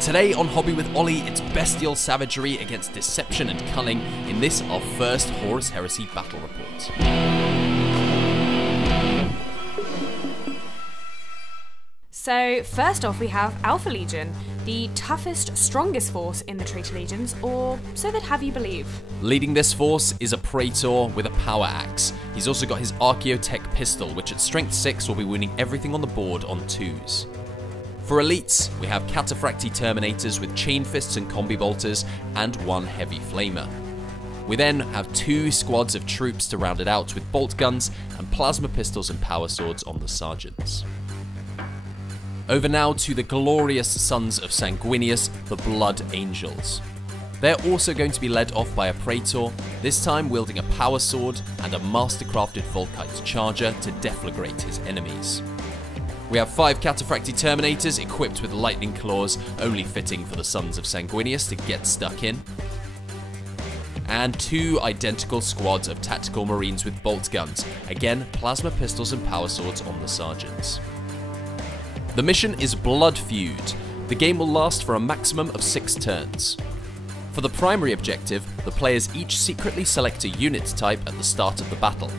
Today on Hobby with Ollie, it's bestial savagery against deception and cunning in this, our first Horus Heresy Battle Report. So first off we have Alpha Legion, the toughest, strongest force in the Traitor Legions, or so they'd have you believe. Leading this force is a Praetor with a power axe. He's also got his Archaeotech pistol, which at strength 6 will be wounding everything on the board on 2s. For elites, we have Cataphractii Terminators with chain fists and combi bolters, and 1 heavy flamer. We then have 2 squads of troops to round it out with bolt guns and plasma pistols and power swords on the sergeants. Over now to the glorious sons of Sanguinius, the Blood Angels. They're also going to be led off by a Praetor, this time wielding a power sword and a mastercrafted Volkite charger to deflagrate his enemies. We have 5 Cataphractii Terminators equipped with lightning claws, only fitting for the sons of Sanguinius to get stuck in. And 2 identical squads of tactical marines with bolt guns, again plasma pistols and power swords on the sergeants. The mission is Blood Feud. The game will last for a maximum of 6 turns. For the primary objective, the players each secretly select a unit type at the start of the battle.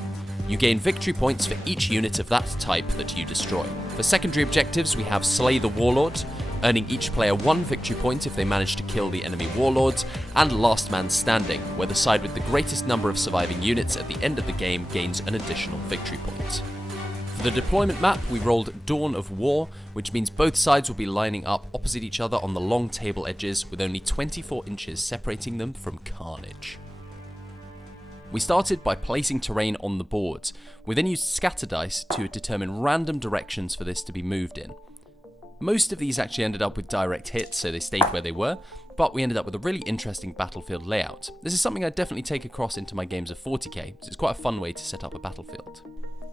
You gain victory points for each unit of that type that you destroy. For secondary objectives, we have Slay the Warlord, earning each player 1 victory point if they manage to kill the enemy warlords, and Last Man Standing, where the side with the greatest number of surviving units at the end of the game gains an additional victory point. For the deployment map, we rolled Dawn of War, which means both sides will be lining up opposite each other on the long table edges with only 24 inches separating them from carnage. We started by placing terrain on the board. We then used scatter dice to determine random directions for this to be moved in. Most of these actually ended up with direct hits, so they stayed where they were, but we ended up with a really interesting battlefield layout. This is something I'd definitely take across into my games of 40k, so it's quite a fun way to set up a battlefield.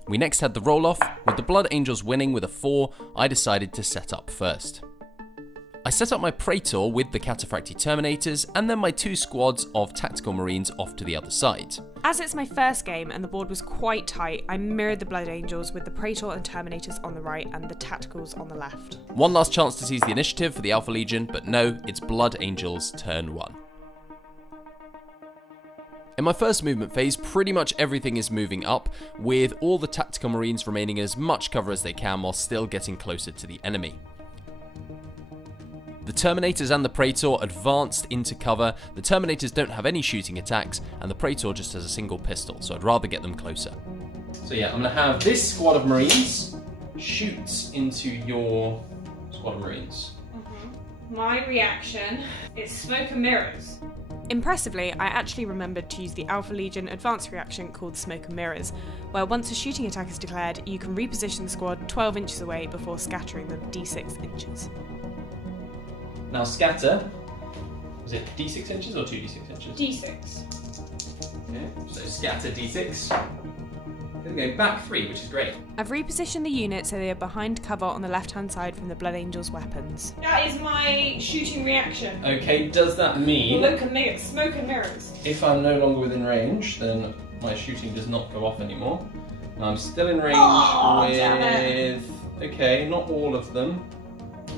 We next had the roll-off. With the Blood Angels winning with a 4, I decided to set up first. I set up my Praetor with the Cataphractii Terminators, and then my 2 squads of Tactical Marines off to the other side. As it's my first game and the board was quite tight, I mirrored the Blood Angels with the Praetor and Terminators on the right and the Tacticals on the left. One last chance to seize the initiative for the Alpha Legion, but no, it's Blood Angels turn 1. In my first movement phase, pretty much everything is moving up, with all the Tactical Marines remaining in as much cover as they can while still getting closer to the enemy. The Terminators and the Praetor advanced into cover. The Terminators don't have any shooting attacks, and the Praetor just has a single pistol, so I'd rather get them closer. So yeah, I'm going to have this squad of Marines shoot into your squad of Marines. My reaction is smoke and mirrors. Impressively, I actually remembered to use the Alpha Legion advanced reaction called Smoke and Mirrors, where once a shooting attack is declared, you can reposition the squad 12 inches away before scattering them d6 inches. Now scatter, was it d6 inches or 2d6 inches? d6. Okay, so scatter d6. Gonna go back 3, which is great. I've repositioned the unit so they are behind cover on the left-hand side from the Blood Angels' weapons. That is my shooting reaction. Okay, does that mean... Look and mirrors, smoke and mirrors. If I'm no longer within range, then my shooting does not go off anymore. I'm still in range with... Okay, not all of them.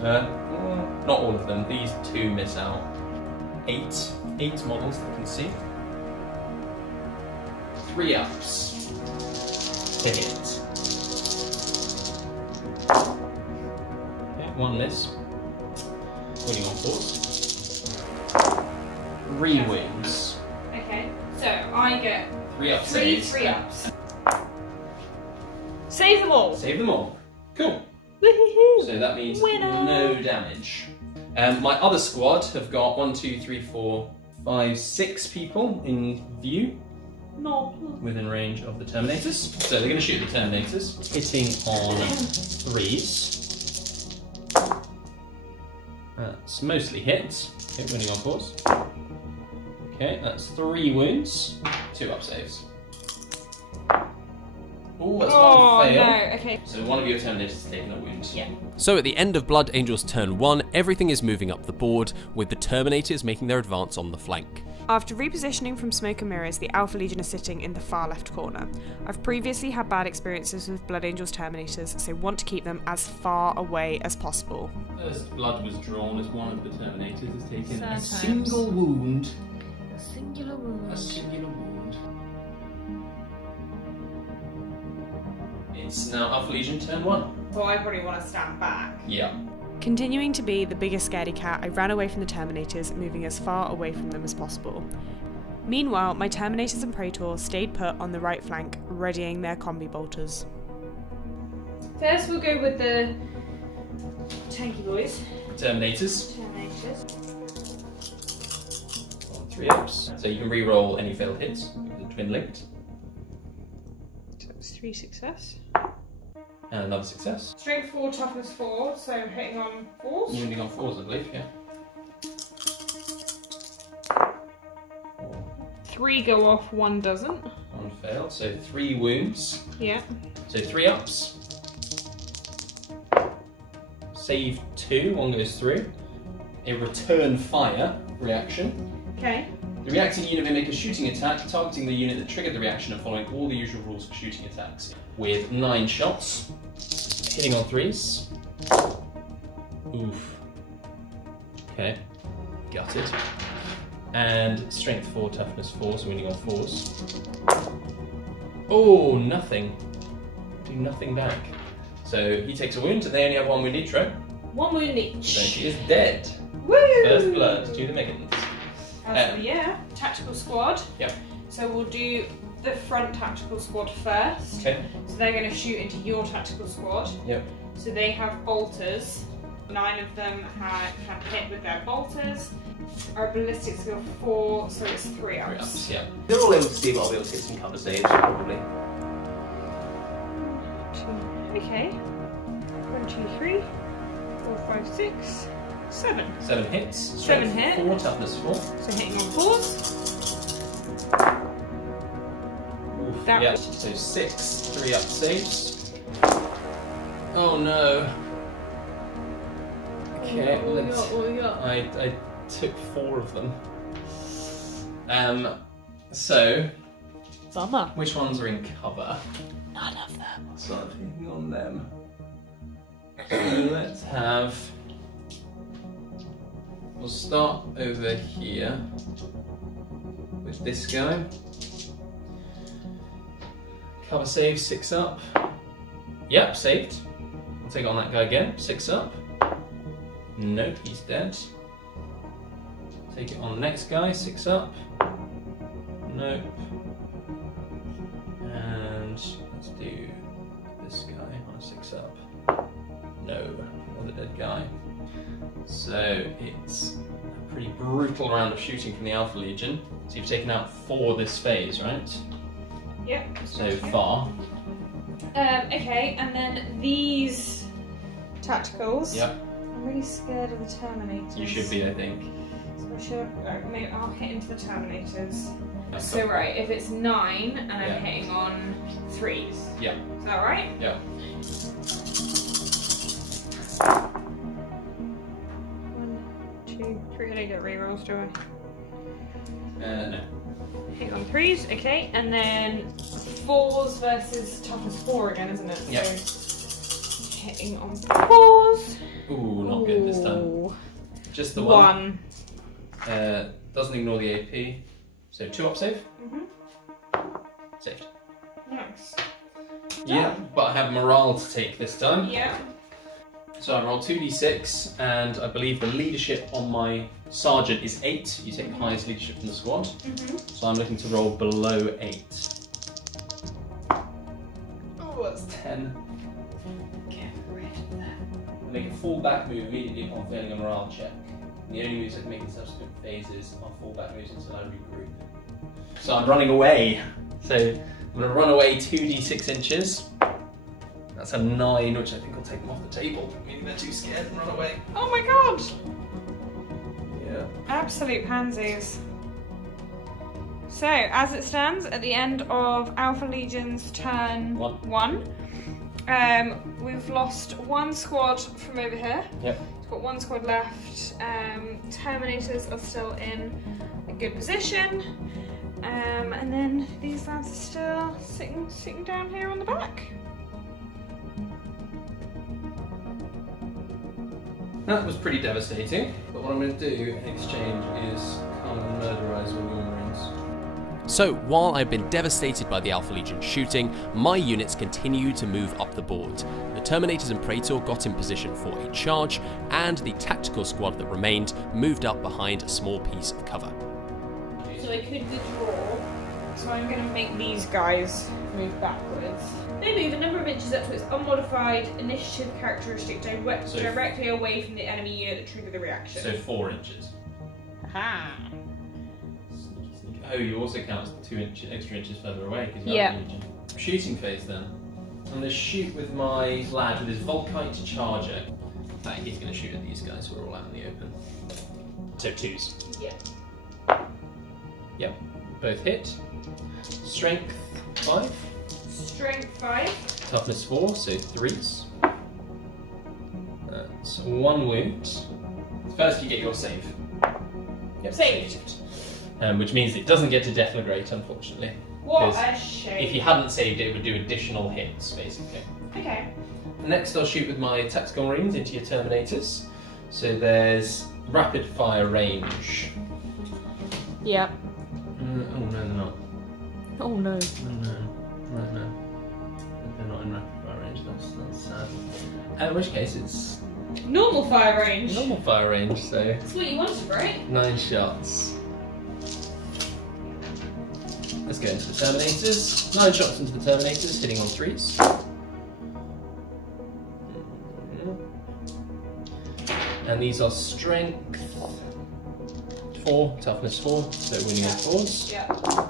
Not all of them. These 2 miss out. 8 models that I can see. 3 ups. To hit. Okay, 1 miss. Winning on 4s. 3 wins. Okay, so I get 3 up saves. 3 ups. Save them all. Save them all. Cool. Woohoo! So that means Winner. no damage. My other squad have got 1, 2, 3, 4, 5, 6 people in view. No. Within range of the Terminators. So they're going to shoot the Terminators, hitting on 3s. That's mostly hits. Okay, winning on 4s. Okay, that's 3 wounds. 2 up saves. Oh, that's 1 fail. No, okay. So one of your Terminators is taking a wound. Yeah. So at the end of Blood Angels turn 1, everything is moving up the board, with the Terminators making their advance on the flank. After repositioning from Smoke and Mirrors, the Alpha Legion is sitting in the far left corner. I've previously had bad experiences with Blood Angels Terminators, so want to keep them as far away as possible. First blood was drawn as one of the Terminators has taken a Sometimes. single wound. A singular wound. A singular wound. It's now Alpha Legion turn 1. So I probably want to stand back. Yeah. Continuing to be the biggest scaredy cat, I ran away from the Terminators, moving as far away from them as possible. Meanwhile, my Terminators and Praetors stayed put on the right flank, readying their combi bolters. First we'll go with the tanky boys. Terminators. Terminators. On 3 ups. So you can re-roll any failed hits with the twin linked. So it's 3 success. And another success. Strength 4, toughness 4, so hitting on 4s. Wounding on 4s, I believe, yeah. 3 go off, 1 doesn't. 1 failed, so 3 wounds. Yeah. So 3 ups. Save 2, 1 goes through. A return fire reaction. Okay. The reacting unit may make a shooting attack, targeting the unit that triggered the reaction and following all the usual rules for shooting attacks. With 9 shots, hitting on 3s. Oof. Okay, gutted. And strength 4, toughness 4, so winning on 4s. Oh, nothing. Do nothing back. So he takes a wound, and they only have 1 wound each, right? 1 wound each. So she is dead. Woo! First blood to the Megans. Yeah, tactical squad. Yep. So we'll do the front tactical squad first. Okay. So they're going to shoot into your tactical squad. Yep. So they have bolters. 9 of them can hit with their bolters. Our ballistic skill 4, so it's 3 ups. 3 ups, yeah. They're all able to see, but I'll be able to hit some cover saves, probably. 2. Okay. 1, 2, 3, 4, 5, 6, 7. 7 hits. 7 hit. 4, toughness 4. So hitting on 4s. Oof, That yeah. was- So 6 3 up saves. Oh no. Okay, let's. What we got? I took 4 of them. So Bummer. which ones are in cover? None of them. So I'm thinking on them. So let's have. We'll start over here with this guy. Cover save, 6 up. Yep, saved. I'll take on that guy again, 6 up. Nope, he's dead. Take it on the next guy, 6 up. Nope. And let's do this guy on a 6 up. No, another dead guy. So it's a pretty brutal round of shooting from the Alpha Legion. So you've taken out 4 this phase, right? Yep. So far. Okay, and then these tacticals. Yep, I'm really scared of the Terminators. you should be, I think. So I should, maybe I'll hit into the Terminators. That's So cool. right, if it's 9 and I'm Yeah. hitting on 3s. Yeah, Is that right? yeah. 1, 2, 3. I don't get rerolls, do I? No. Hit on 3s, okay. And then 4s versus toughness 4 again, isn't it? Yep. So hitting on 4s. Ooh, not good this time. Ooh. Just the one. 1. Doesn't ignore the AP. So 2 up save. Saved. Nice. Yeah, but I have morale to take this time. Yeah. So I roll 2d6, and I believe the leadership on my sergeant is 8. You take the highest leadership from the squad. So I'm looking to roll below 8. Oh, that's 10. Get rid of that. Make a full back move immediately upon failing a morale check. And the only moves I can make in subsequent phases are full back moves until I regroup. So I'm running away. So I'm going to run away 2d6 inches. That's a 9, which I think will take them off the table. Meaning they're too scared and run away. Oh my god! Yeah. Absolute pansies. So, as it stands, at the end of Alpha Legion's turn One. 1, We've lost one squad from over here. Yep. We've got one squad left. Terminators are still in a good position. And then these lads are still sitting down here on the back. That was pretty devastating, but what I'm going to do in exchange is come and murderize all your marines. So, while I've been devastated by the Alpha Legion shooting, my units continue to move up the board. The Terminators and Praetor got in position for a charge, and the tactical squad that remained moved up behind a small piece of cover. So I could withdraw, so I'm going to make these guys move backwards. They move a number of inches up to its unmodified initiative characteristic directly away from the enemy unit that triggered the reaction. So 4 inches. Aha! Sneaky, sneaky. Oh, you also count 2 extra inches further away because you're Yeah. out of the Legion. Shooting phase then. I'm going to shoot with my lad with his Volkite Charger. In fact, he's going to shoot at these guys who are all out in the open. So 2s. Yeah. Yep, both hit. Strength 5. Strength 5. Toughness 4, so 3s. That's 1 wound. First you get your save. Yep, Saved. which means it doesn't get to deflagrate, unfortunately. What Because a shame. if you hadn't saved it, it would do additional hits, basically. Okay. Next I'll shoot with my tactical marines into your Terminators. So there's rapid fire range. Yep. Oh no, they're not. Oh no. Oh no. Right, no. They're not in rapid fire range, that's sad. In which case it's Normal fire range. normal fire range, so That's what you wanted, right? 9 shots. Let's go into the Terminators. 9 shots into the Terminators, hitting on 3s. And these are strength 4, toughness 4, so winning on 4s. Yeah.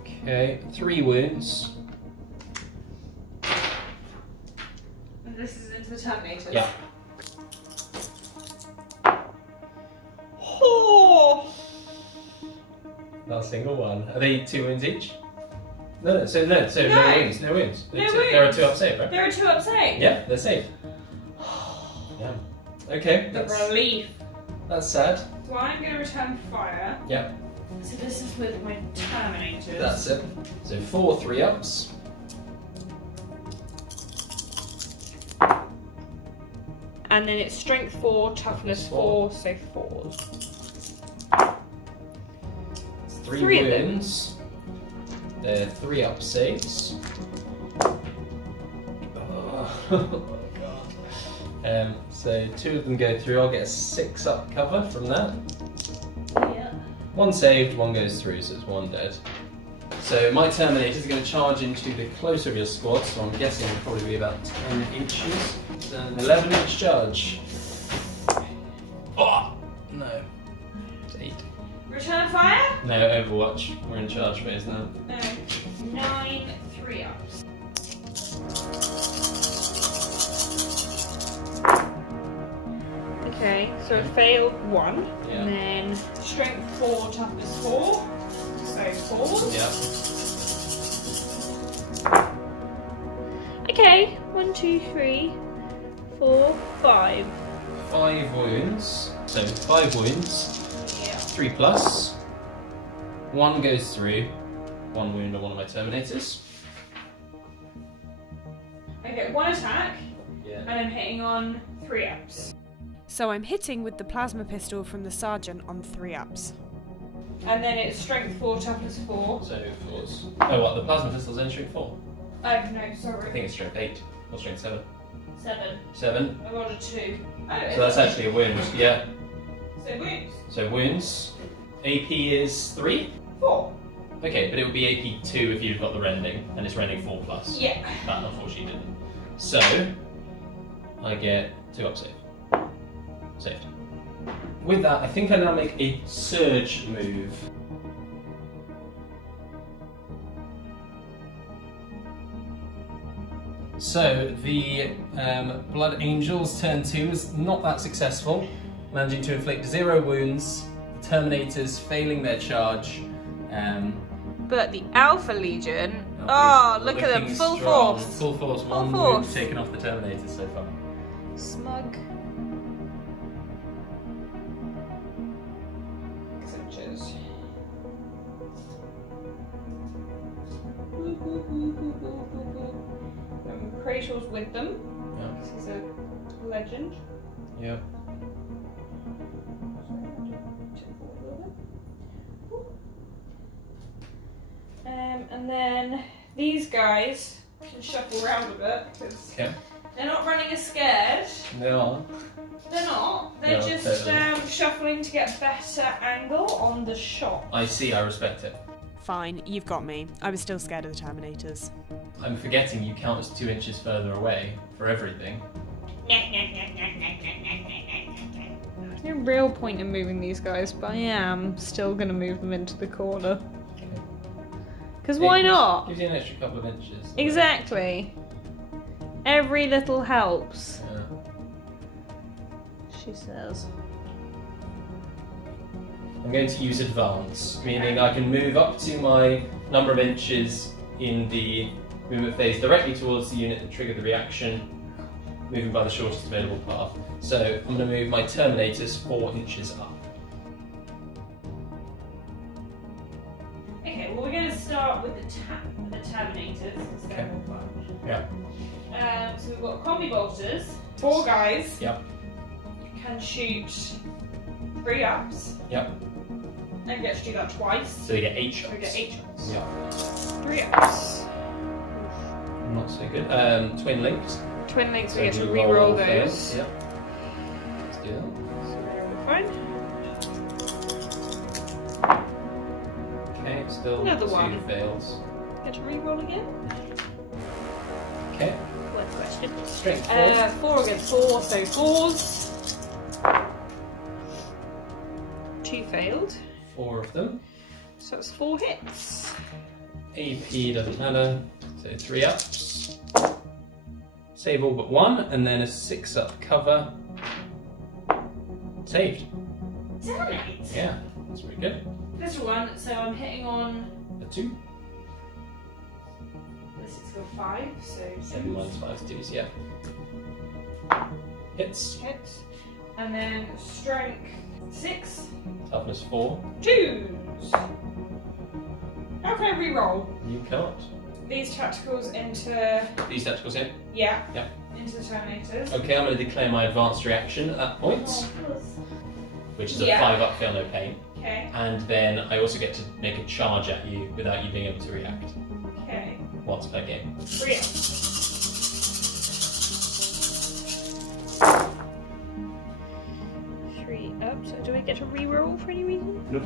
Okay, 3 wounds. And this is into the Terminators. Yeah. Oh! Not a single one. Are they 2 wounds each? No, so no wounds. No wounds. There are 2 up safe, right? There are 2 up safe. Yeah, they're safe. Yeah. Okay, The that's relief. sad. So I'm going to return fire. Yeah, So this is with my Terminators. that's it. So 4 3-ups. And then it's strength 4, toughness 4, so 4s. 3 Three of them. wounds. They're 3-up saves. Oh. So 2 of them go through. I'll get a 6-up cover from that. Yeah. 1 saved, 1 goes through, so it's 1 dead. So my Terminators are going to charge into the closer of your squad, so I'm guessing it'll probably be about 10 inches. It's an 11-inch charge. Oh! No. It's 8. Return fire? No, Overwatch. We're in charge phase now. No. 9 3-ups. Okay, so it failed 1. Yeah. And then strength 4, toughness 4. So 4s. Yeah. Okay, 1, 2, 3, 4, 5. 5 wounds. So 5 wounds. Yeah. 3 plus. 1 goes through. 1 wound on one of my Terminators. Okay, 1 attack, Yeah. and I'm hitting on 3-ups. So I'm hitting with the plasma pistol from the sergeant on 3-ups. And then it's strength 4, toughness 4. So 4s. Oh, what? The plasma pistol's only strength 4? No, I sorry. think it's strength 8 or strength 7. 7. 7. I got a 2. Oh, So that's actually a wound. Yeah. So wounds. So wounds. AP is 3. 4. Okay, but it would be AP 2 if you've got the rending, and it's rending 4 plus. Yeah. But unfortunately you didn't. So I get 2 up save. Saved. With that, I think I now make a surge move. So the Blood Angels turn 2 is not that successful, managing to inflict 0 wounds, the Terminators failing their charge. But the Alpha Legion Oh, We're look at them, looking full strong. force. Full force, one force. wound taken off the Terminators so far. Smug. Signatures. Kratos with them. Yeah. He's a legend. Yeah. And then these guys can shuffle around a bit because they're not running as scared. They are. They're not. They're No, just totally. shuffling to get a better angle on the shot. I see, I respect it. Fine, you've got me. I was still scared of the Terminators. I'm forgetting you count as 2 inches further away for everything. There's no real point in moving these guys, but I am still going to move them into the corner. Because why not? Gives you an extra couple of inches. Exactly. Every little helps. Yeah. She says. I'm going to use advance, meaning I can move up to my number of inches in the movement phase directly towards the unit that triggered the reaction, moving by the shortest available path. So I'm going to move my Terminators 4 inches up. Okay, well we're going to start with the Terminators. Okay. Yeah. So we've got combi bolters. 4 guys. Yep. Can shoot 3 ups. Yep. And get to do that twice. So you get 8 shots. So we get 8 shots. Yeah. 3 ups. Not so good. Twin linked. Twin links, So we get to you re-roll roll those. fails. Yep. Let's do that. So we're fine. Okay, still Another 2 one. fails. Get to re-roll again. Okay. One question. Strength 4. 4 against 4, so 4s. 2 failed. 4 of them. So it's 4 hits. AP doesn't matter. So 3 ups. Save all but 1, and then a 6 up cover. Saved. Damn it! Yeah, that's pretty good. This one, so I'm hitting on. A 2. This is for 5, so 7 minus 5 is 2s, yeah. Hits. hit. And then strength 6. Toughness 4. 2s. How can I re-roll? You can't. These tacticals into. These tacticals in. Yeah. Yeah. Into the Terminators. Okay, I'm going to declare my advanced reaction at that point, which is a Yeah. 5 up, feel no pain. Okay. And then I also get to make a charge at you without you being able to react. Okay. Once per game. 3 ups. 3 ups. So do I get to re-roll for any reason? Nope.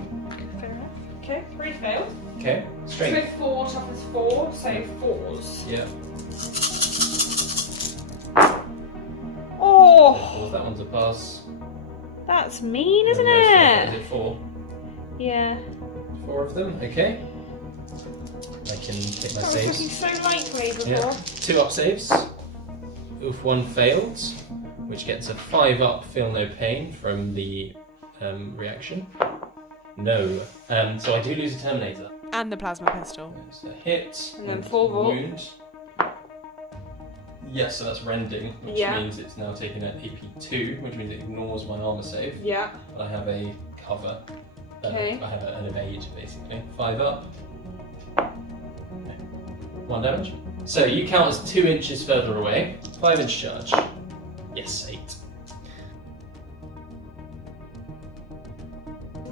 Fair enough. Okay, 3 failed. Okay, strength. Strength 4, toughness 4, so 4s. Yeah. Oh! That one's a pass. That's mean, isn't Is it? it 4? Yeah. 4 of them, okay. I can take my That was looking saves. so likely before. Yeah. 2 up saves. Oof, 1 failed, which gets a 5 up, feel no pain from the reaction. No. So I do lose a Terminator. And the plasma pistol. It's a hit. And then 4 volt. wound. Yes, so that's rending, which Yeah. means it's now taking an AP2, which means it ignores my armor save. Yeah. But I have a cover. Okay. I have an evade, basically. 5 up. 1 damage. So you count as 2 inches further away. 5 inch charge. Yes, 8.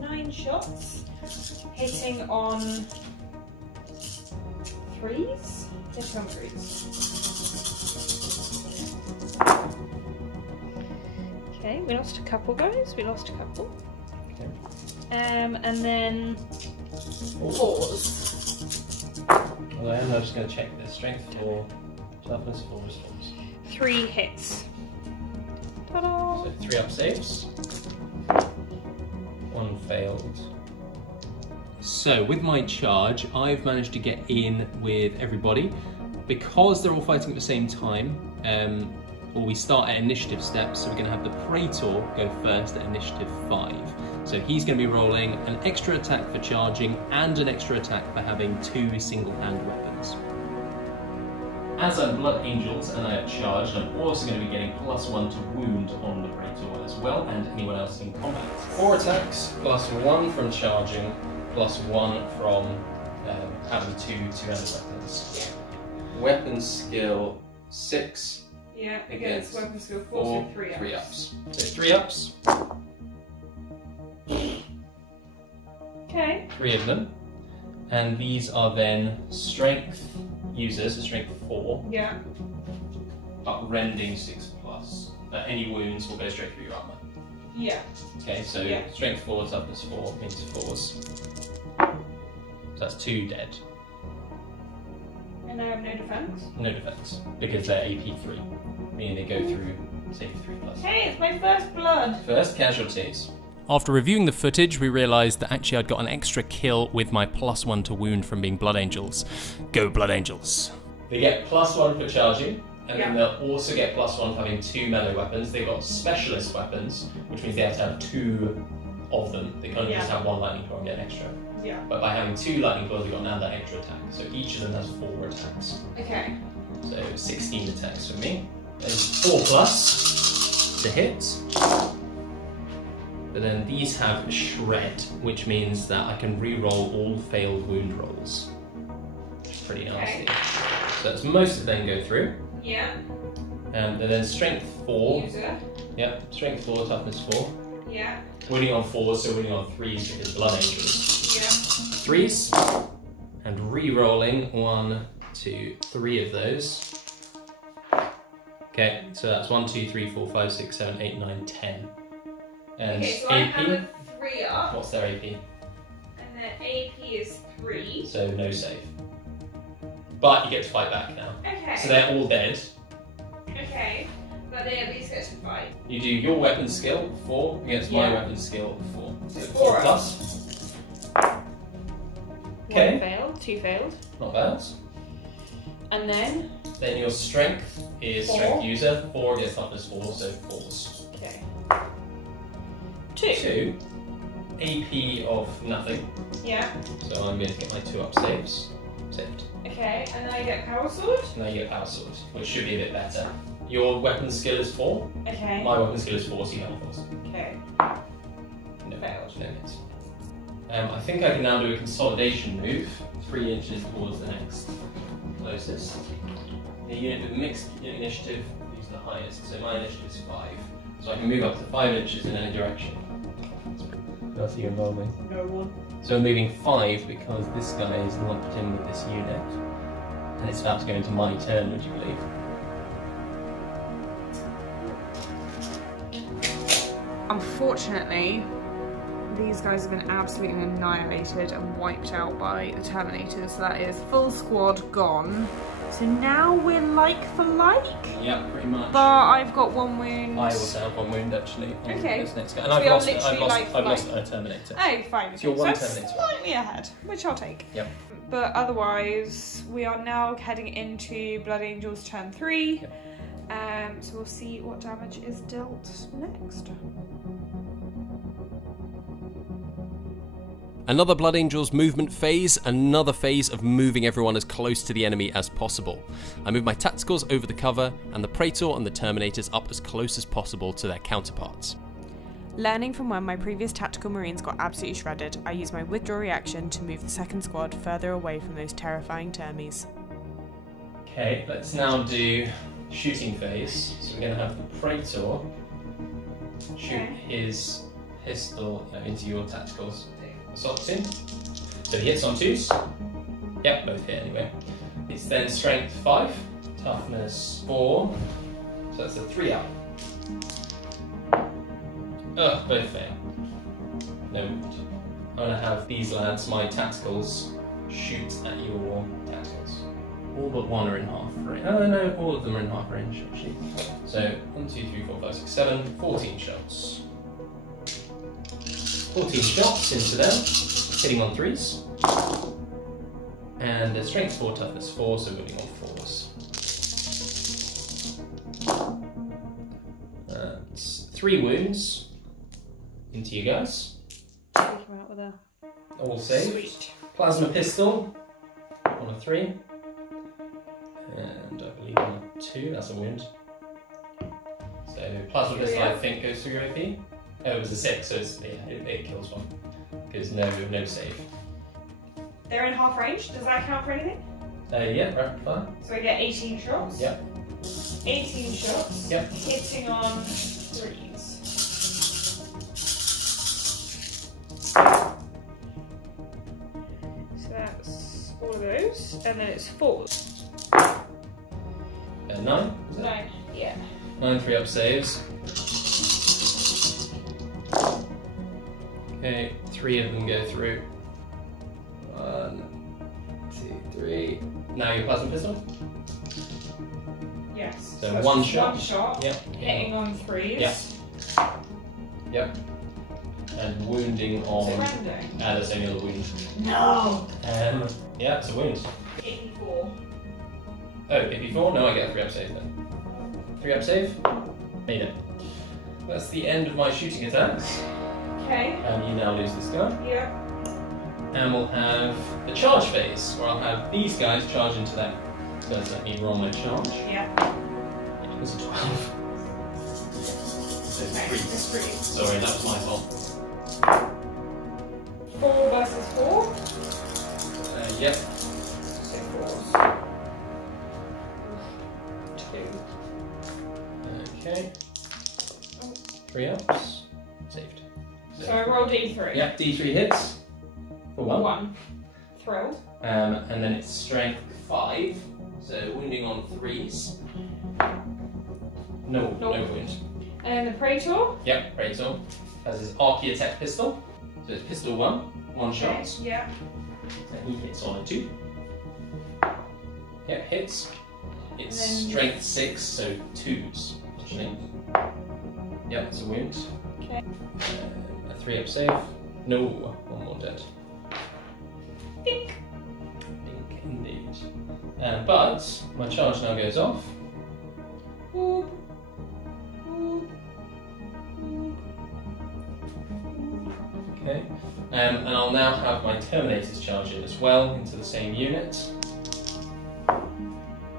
9 shots. Hitting on 3s? Hitting on 3s. Okay, we lost a couple, guys. We lost a couple. Okay. And then 4s. Well, I am just going to check this. Strength 4, toughness 4 response. 3 hits. Ta-da! So 3 up saves. 1 failed. So with my charge, I've managed to get in with everybody. Because they're all fighting at the same time, we start at initiative steps, so we're going to have the Praetor go first at initiative 5. So he's going to be rolling an extra attack for charging and an extra attack for having 2 single-hand weapons. as I'm Blood Angels and I have charged, I'm also going to be getting +1 to wound on the Praetor as well, and anyone else in combat. 4 attacks, +1 from charging, +1 from having two two-handed weapons. Weapon skill 6. Yeah, against weapon skill 4, so 3 ups. 3 ups. So 3 ups. Okay. 3 of them. And these are then strength users, so strength 4. Yeah. But rending 6+. Any wounds will go straight through your armor. Yeah. Okay, so strength 4, toughness 4, into 4s. So that's 2 dead. And I have no defense? No defense, because they're AP 3, meaning they go through save 3+. Hey, it's my first blood! First casualties. After reviewing the footage, we realised that actually I'd got an extra kill with my +1 to wound from being Blood Angels. Go Blood Angels! They get +1 for charging, and then they'll also get +1 for having 2 melee weapons. They've got specialist weapons, which means they have to have 2 of them. They can't just have 1 lightning claw and get an extra. Yeah. But by having 2 lightning claws, they've got now that extra attack. So each of them has 4 attacks. Okay. So 16 attacks for me. Then 4+ to hit. But then these have Shred, which means that I can re-roll all failed wound rolls. Which is pretty nasty. So that's most of them go through. Yeah. And then strength 4. User. Yep, strength 4, toughness 4. Yeah. Winning on 4s, so winning on 3s because Blood Angels. Yeah. 3s. And re-rolling 1, 2, 3 of those. Okay, so that's 1, 2, 3, 4, 5, 6, 7, 8, 9, 10. And okay, so AP. I have a 3 up. What's their AP? And their AP is 3. So no save. But you get to fight back now. Okay. So they're all dead. Okay. But they at least get to fight. You do your weapon skill 4 against my weapon skill 4. So 4 plus. Okay. 1 failed, 2 failed. Not bad. And then? Then your strength is 4. strength user. 4 against toughness 4, so 4s. Okay. 2. AP of nothing. Yeah. So I'm going to get my 2 up saves. Saved. Okay, and then I get Power Sword? Now you get Power Sword, which should be a bit better. Your weapon skill is 4. Okay. My weapon skill is 4, so you have 4s. Okay. No, Failed. no hits. I think I can now do a consolidation move, 3 inches towards the next closest. The unit with mixed initiative is the highest, so my initiative is 5. So I can move up to 5 inches in any direction. What else are you involving? No one. So I'm moving 5 because this guy is lumped in with this unit. And it's about to go into my turn, would you believe? Unfortunately, these guys have been absolutely annihilated and wiped out by the Terminators. So that is full squad gone. So now we're like for like? Yeah, pretty much. But I've got 1 wound. I also have 1 wound actually. Okay. This next guy. So And we are I've literally lost a Terminator. Oh, fine. So you're So 1 I'm Terminator. slightly ahead, which I'll take. Yep. But otherwise, we are now heading into Blood Angels turn 3. Yep. So we'll see what damage is dealt next. Another Blood Angels movement phase, another phase of moving everyone as close to the enemy as possible. I move my tacticals over the cover and the Praetor and the Terminators up as close as possible to their counterparts. Learning from when my previous tactical marines got absolutely shredded, I use my withdraw reaction to move the second squad further away from those terrifying termies. Okay, let's now do shooting phase. So we're going to have the Praetor shoot his pistol into your tacticals. Assaults in. So he hits on 2s. Yep, both hit anyway. It's then strength 5, toughness 4. So that's a 3 up. Ugh, both fail. No wound. I'm going to have these lads, my tacticals, shoot at your tacticals. All but 1 are in half range. Oh no, all of them are in half range actually. So 1, 2, 3, 4, 5, 6, 7, 14 shots. 14 shots into them, hitting on 3s. And strength 4, toughness 4, so winning on 4s. That's 3 wounds into you guys. Take him out with a All saved. sweet. Plasma pistol on a 3. And I believe on 2, that's a wound. So plasma pistol I think goes through your AP. Oh, it was a 6, so it's, yeah, it kills one. Because no save. They're in half range, does that count for anything? Yeah, rapid fire. So I get 18 shots? Yep. 18 shots, yep. Hitting on 3s. So that's all of those, and then it's 4s. 9, is it? 9, yeah. 9 3-up saves. Okay, 3 of them go through. 1, 2, 3. Now your plasma pistol. Yes. So one shot. One shot. Yep. Hitting on 3s. Yep. Yep. And wounding on. Is it random? That's only other wound. No. Yeah, it's a wound. 84. Oh, 84? No, I get a 3-up save then. 3-up save. Made it. That's the end of my shooting attacks. Okay. And you now lose this guy. Yep. And we'll have the charge phase, where I'll have these guys charge into them. So let me roll my charge. Yeah. It was a 12. So 3. It's 3. Sorry, that was my fault. 4 versus 4. Yep. So 4s. 2. Okay. 3 ups. Saved. So I roll D3. Yep, D3 hits. For 1. 1. Thrilled. And then it's strength 5. So wounding on 3s. No wound. And then the Praetor. Yep, Praetor has his Archaeotech pistol. So it's pistol 1 shot. Okay, yeah. And he hits on a 2. Yep, hits. It's then strength 6, so 2s. Actually. Yep, it's a wound. Okay. A 3-up save. No, 1 more dead. Think. Think indeed. But my charge now goes off. Boop. Boop. Boop. Okay. And I'll now have my Terminators charge in as well into the same unit.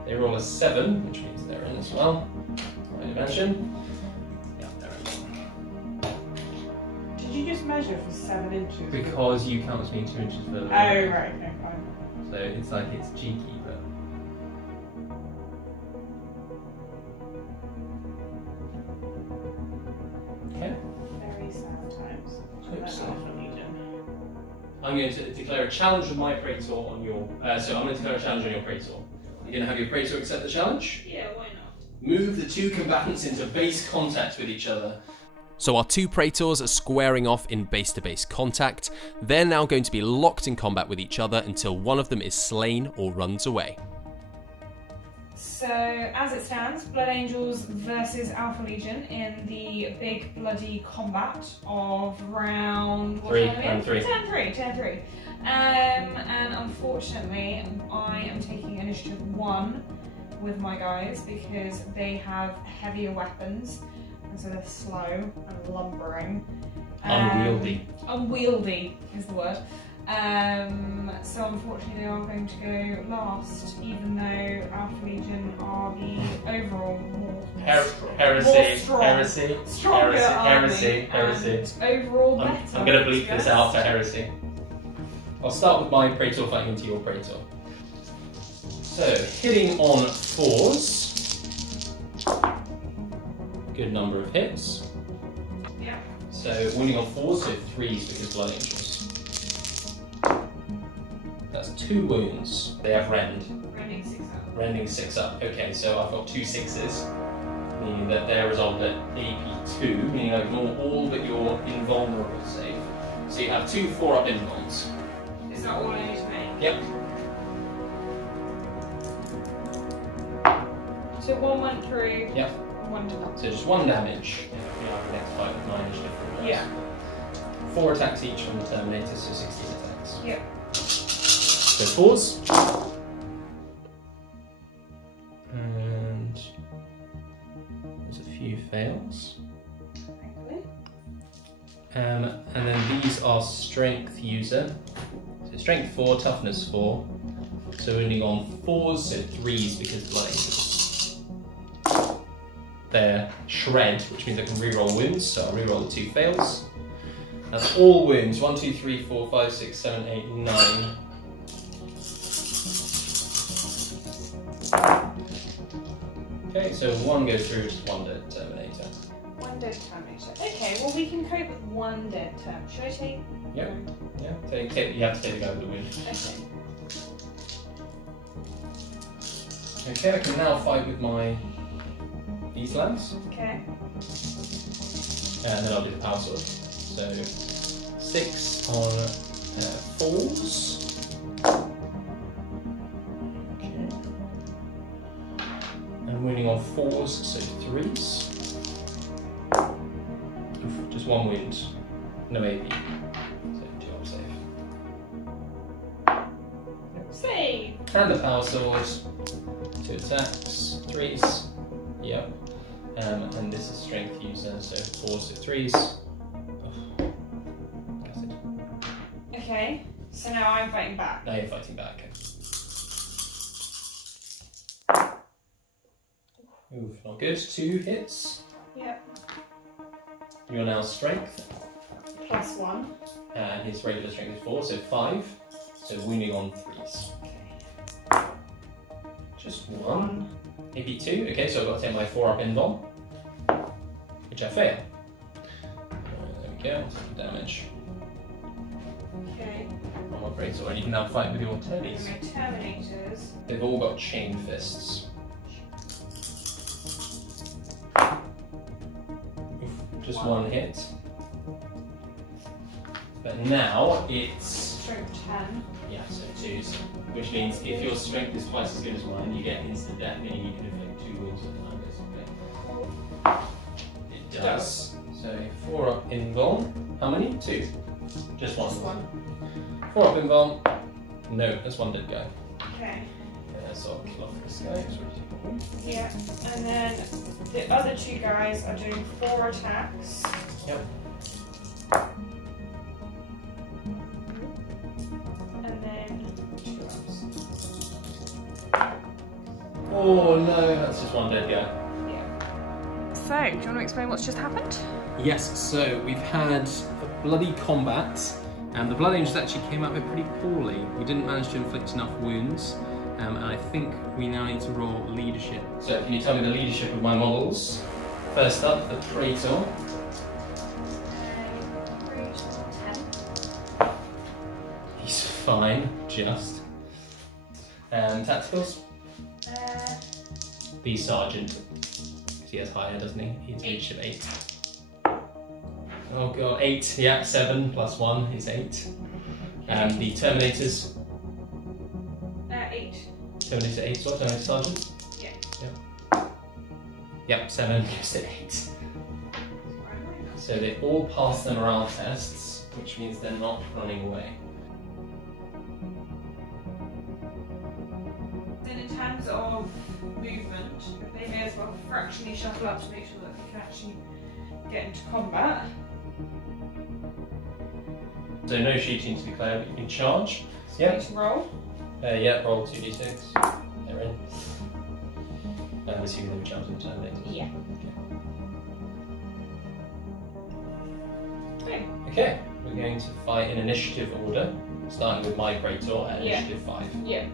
They roll a 7, which means they're in as well. I imagine. Yeah, they're in. Did you just measure for 7 inches? Because you count as being 2 inches further. Oh, right, okay, fine. So it's like it's cheeky, but. Okay. Very sad times. Hope so. Alpha Legion. I'm going to declare a challenge of my Praetor on your. So I'm going to declare a challenge on your Praetor. You're going to have your Praetor accept the challenge. Yeah, why not? Move the 2 combatants into base contact with each other. So our 2 Praetors are squaring off in base-to-base contact. They're now going to be locked in combat with each other until one of them is slain or runs away. So, as it stands, Blood Angels versus Alpha Legion in the big bloody combat of round... 3 and 3. 10-3. And unfortunately, I am taking initiative 1 with my guys because they have heavier weapons. And so they're slow and lumbering. Unwieldy. Unwieldy is the word. So unfortunately they are going to go last, even though Alpha Legion are the overall more stronger army and overall better. I'm going to bleep this out for heresy. I'll start with my Praetor fighting into your Praetor. So, hitting on 4s. Good number of hits. Yeah. So wounding on 4s, so 3s because Blood Angels. That's 2 wounds. They have rend. Rending 6 up. Rending 6 up. Okay, so I've got 2 6s, meaning that they're resolved at AP 2, meaning I ignore all but your invulnerable save. So you have 2 4-up invulns. Is that all I need to make? Yep. So 1 went through. Yep. 1 did not. So just 1 damage. We have the next fight with 9 initiative. Yeah. 4 attacks each from the Terminators, so 16 attacks. Yep. So 4s. And there's a few fails. Thankfully. And then these are strength user. So strength 4, toughness 4. So wounding on 4s, so 3s because Blood Angels. They're shred, which means I can reroll wounds, so I reroll the 2 fails. That's all wounds. 1, 2, 3, 4, 5, 6, 7, 8, 9. Okay, so 1 goes through, just 1 dead Terminator. 1 dead Terminator. Okay, well we can cope with 1 dead Term. Should I take? Yep. Yeah. You have to take the guy with the wound. Okay. Okay, I can now fight with my these lands. Okay. And then I'll do the power sword. So 6 on 4s. Okay. And wounding on 4s, so 3s. Oof, just 1 wound. No AP. So 2 up save. Save! And the power sword. 2 attacks. 3s. Yep. And this is strength user, so 4s, so 3s. Okay, so now I'm fighting back. Now you're fighting back. Oof, not good. 2 hits. Yep. You're now strength. +1. And his regular strength is 4, so 5. So wounding on 3s. Okay. Just 1. Maybe 2. Okay, so I've got to take my 4-up invuln, which I fail. There we go. Take the damage. Okay. I'm not great, so you can now fight with your And Termies. my Terminators. They've all got chain fists. Oof, just 1 hit. But now it's Strength 10. yeah, so 2s. Which means if your strength is twice as good as mine, you get instant death, meaning you can inflict 2 wounds at a time, basically. It does. So 4-up invuln. How many? 2. Just 1. Just 1. 4-up invuln. No, that's 1 dead guy. Okay. So I'll kill off this guy. So Yeah, and then the other 2 guys are doing 4 attacks. yep. And then 2 ups. Oh no, that's just 1 dead guy. Yeah. So, do you want to explain what's just happened? Yes, so we've had a bloody combat, and the Blood Angels actually came out of it pretty poorly. We didn't manage to inflict enough wounds, and I think we now need to roll leadership. So can you tell me the leadership of my models? First up, the Praetor. 10. He's fine, just. Tacticals? The Sergeant. He has higher, doesn't he? He's leadership 8. Oh god, 8, yeah, 7 plus 1 is 8. The Terminators. 8. Terminator 8, what? Terminator Sergeant? Yeah. Yep. Yep, 7 gives it 8. So they all pass their morale tests, which means they're not running away. Then in terms of movement, they may as well fractionally shuffle up to make sure that they can actually get into combat. So no shooting to declare, but you can charge. So Yep. we need to roll. Yeah, roll 2d6. They're in. I'm assuming they were charging Terminators. Yeah. Okay. Okay, we're going to fight in initiative order, starting with my Praetor at Yeah. initiative 5. Yeah.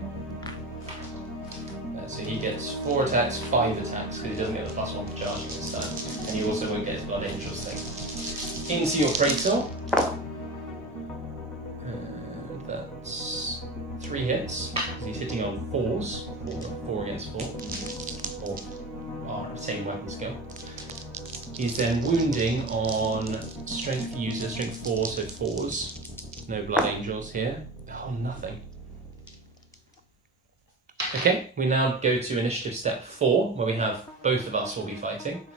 So he gets 4 attacks, 5 attacks, because he doesn't get the +1 for charging this time. And you also won't get his Blood Angels thing. Into your Praetor. And that's 3 hits, because he's hitting on 4s. 4 against 4. Or our same weapon skill. He's then wounding on strength user, strength 4, so 4s. No Blood Angels here. Oh, nothing. Okay, we now go to initiative step 4, where we have both of us will be fighting.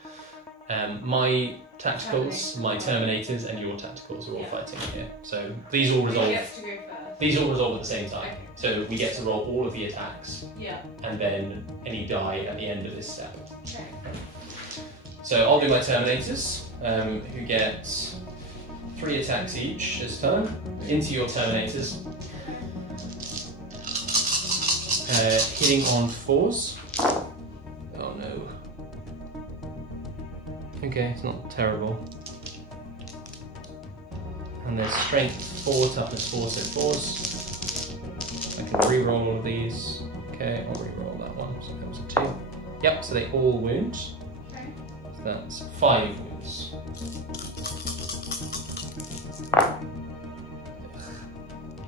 My tacticals, my Terminators, and your tacticals are all fighting here. So these all resolve. Who gets to go first? These all resolve at the same time. Okay. So we get to roll all of the attacks, Yeah. and then any die at the end of this step. Okay. So I'll do my Terminators, who get 3 attacks each this turn. Into your Terminators. Hitting on 4s. Oh no. Okay, it's not terrible. And there's strength 4, toughness 4, so 4s. I can re-roll all of these. Okay, I'll re-roll that one. So that was a 2. Yep, so they all wound. Okay. So that's 5 wounds.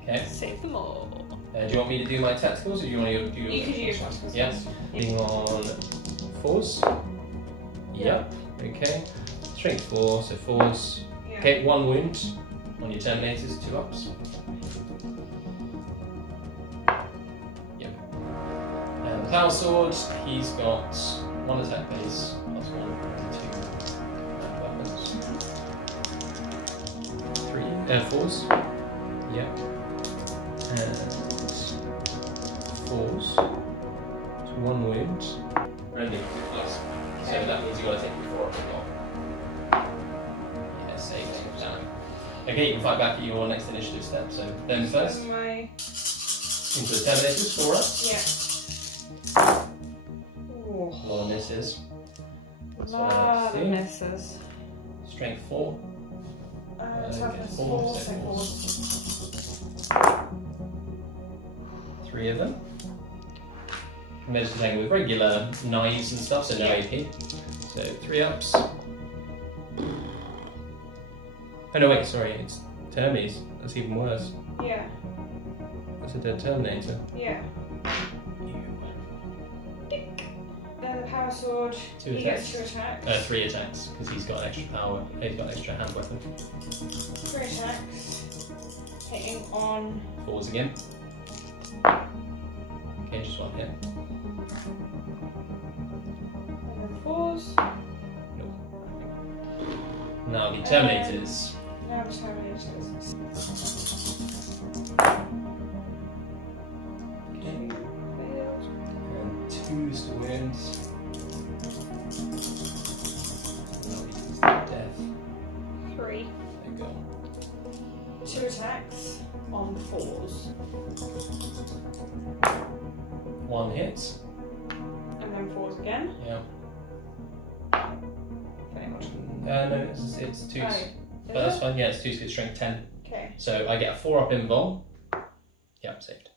Okay. Save them all. Do you want me to do my tacticals, or do you want to do your... You could do your tacticals. Yes. Hitting on 4s. Yep. Okay. Strength 4, so 4s. Yeah. Okay, 1 wound on your Terminators, 2 ups. Yep. And the Power Sword, he's got 1 attack base, plus 1 to 2 weapons. 4s. Yep. And 4s. So 1 wound. Only plus. So that means you've got to take your 4 off the block. Yeah, save them down. Okay, you can fight back at your next initiative step. So them first. Into the Terminators, 4 up. Yeah. A lot of misses. A lot of misses. Strength 4. Toughness 4, so 4. 3 of them. And they're just playing with regular knives and stuff, so no AP. So 3 ups. Oh no, wait, sorry, it's Termies. That's even worse. Yeah. That's a dead Terminator. Yeah. Then the Power Sword. 2 he attacks. gets 2 attacks. 3 attacks, because he's got extra power. He's got extra hand weapon. 3 attacks. Hitting on 4s again. Okay, just 1 hit. and then 4s. Nope. Now the Terminators. Now the Terminators. Okay. 2 failed. And 2s to wounds. No, he's death. 3. There you go. 2 attacks on 4s. 1 hit. And then 4s again. Yeah. Failed. No, it's 2s. Oh, But that's fine, yeah, it's 2s good strength 10. Okay. So I get a 4 up invul. Yep, saved.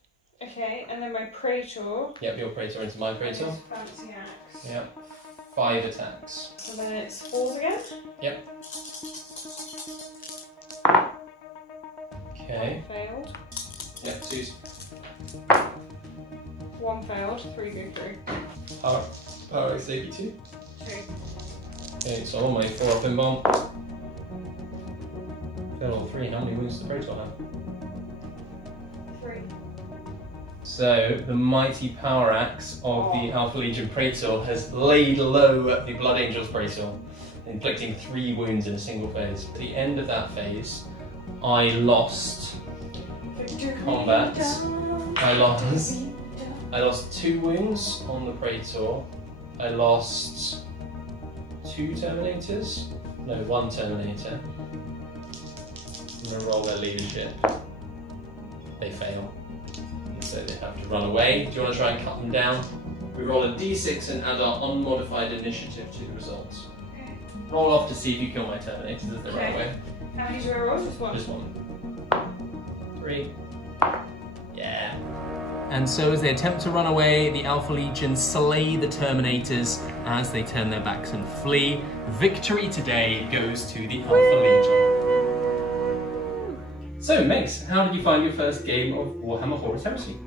Okay, and then my Praetor. Yep, your Praetor into my Praetor. His fancy axe. Yep. 5 attacks. So then it's 4s again. Yep. Okay. Failed. Yep, 2s. 1 failed. 3 go through. Power X AP 2. 2. Okay, so on my 4 up invul. Failed all 3. How many wounds does the Praetor have? 3. So, the mighty power axe of the Alpha Legion Praetor has laid low the Blood Angel's Praetor, inflicting 3 wounds in a single phase. At the end of that phase, I lost combat. I lost 2 wounds on the Praetor. I lost 2 Terminators. No, 1 Terminator. I'm going to roll their leadership. They fail. So they have to run away. Do you want to try and cut them down? We roll a d6 and add our unmodified initiative to the results. Okay. Roll off to see if you kill my Terminators if they run away. How many do I roll? Just 1? Just 1. 3. Yeah. And so as they attempt to run away, the Alpha Legion slay the Terminators as they turn their backs and flee. Victory today goes to the Alpha Legion. So, Mace, how did you find your first game of Warhammer Horus Heresy?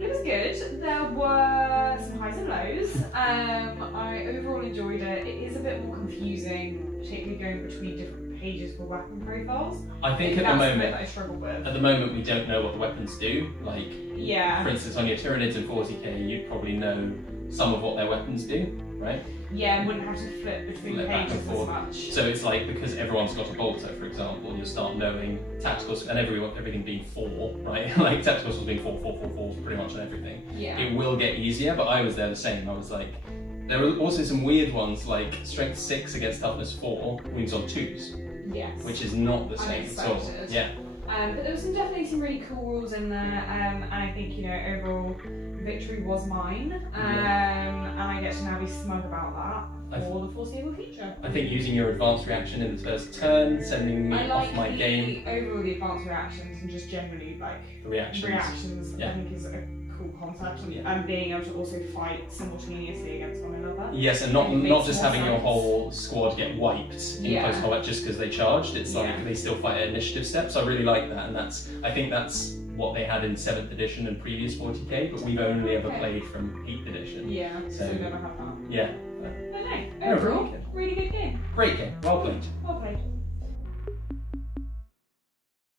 It was good. There were some highs and lows. I overall enjoyed it. It is a bit more confusing, particularly going between different pages for weapon profiles. I think that's at the the bit moment, that I struggle with. At the moment, we don't know what the weapons do. Like, Yeah. for instance, on your Tyranids in 40k, you'd probably know some of what their weapons do, right? Yeah, and wouldn't have to flip between Flip back pages and as forth. much. So it's like, because everyone's got a bolter, for example, you'll start knowing tacticals, and everything being 4, right? Like tacticals being 4 pretty much on everything. Yeah. It will get easier, but I was there the same. I was like, there were also some weird ones, like strength 6 against toughness 4, wounds on 2s. Yes. Which is not the same at all. Unexpected. Yeah. But there was definitely some really cool rules in there, and I think, you know, overall victory was mine, and I get to now be smug about that for the foreseeable future. I think using your advanced reaction in the first turn, sending me off my game. Overall, the advanced reactions and just generally like The reactions. I think is a cool concept, and being able to also fight simultaneously against one another. Yes, and not just having your whole squad get wiped in close combat just because they charged. It's like they still fight at initiative steps. So I really like that, and I think that's what they had in 7th edition and previous 40k, but we've only ever played from 8th edition. So we never have that. Yeah. But no, overall, really good game. Great game. Well played.